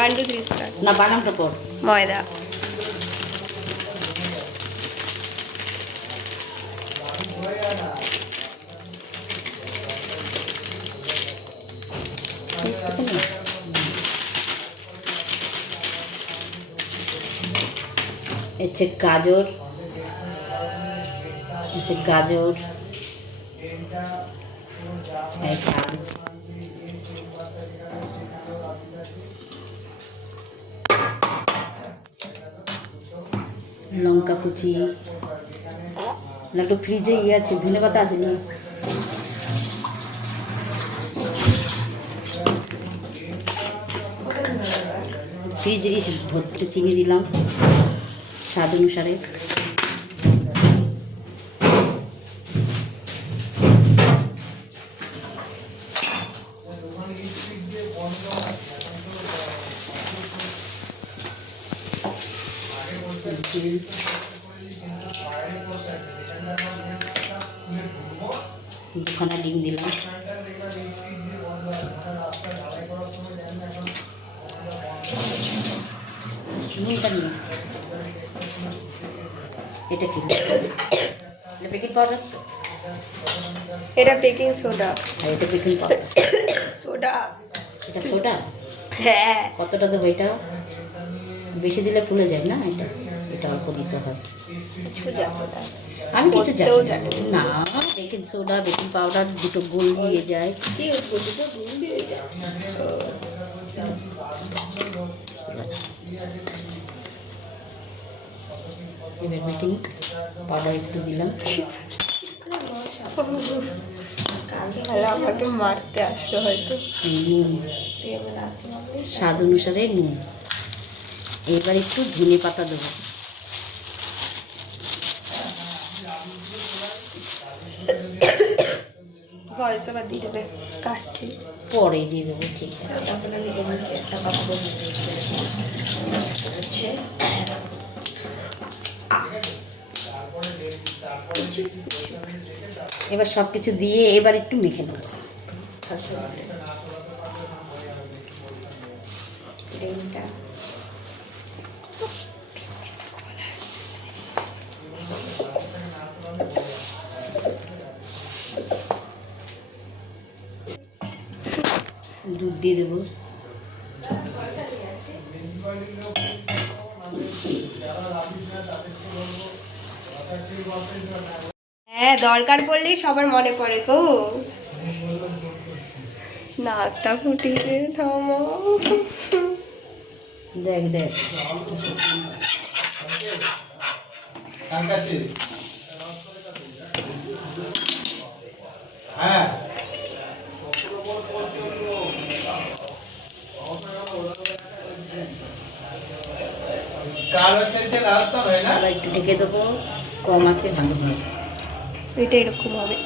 1 2 3 start. না বানামটা পর। ময়দা, হচ্ছে গাজর, গাজর, লঙ্কা কুচি, একটু ফ্রিজে আছে ধনে পাতা আছে নি, ফ্রিজে ভর্তি চিনি দিলাম স্বাদ অনুসারে। দুখানা ডিম দিলাম। এটা কি বেকিং পাউডার? এটা বেকিং সোডা। এটা বেকিং পাউডার, সোডা। এটা সোডা? হ্যাঁ। কতটা দেবো? এটা বেশি দিলে ফুলে যায় না, এটা এটা অল্প দিতে হয়। আমি কিছু জানি না। বেকিং সোডা বেকিং পাউডার দুটো গলিয়ে যায়। এবার বেকিং পাউডার একটু দিলাম। আমাকে মারতে আসলো হয়তো। নুন স্বাদ অনুসারে নুন। এবার একটু ধনে পাতা দেবো। ভয়েস ওভার দিয়ে দেবে, কাশি পরে দিয়ে দেবো, ঠিক আছে। এবার সব কিছু দিয়ে এবার একটু মেখে নেব। দুধ দিয়ে দেবো। হ্যাঁ, দরকার পড়লেই সবার মনে পড়ে গো। নাকটা ফুটিয়ে থামো। দেখ দেখ হ্যাঁ একটু ঢেকে দেবো, কম আছে ভালো হবে। এটা এরকম হবে।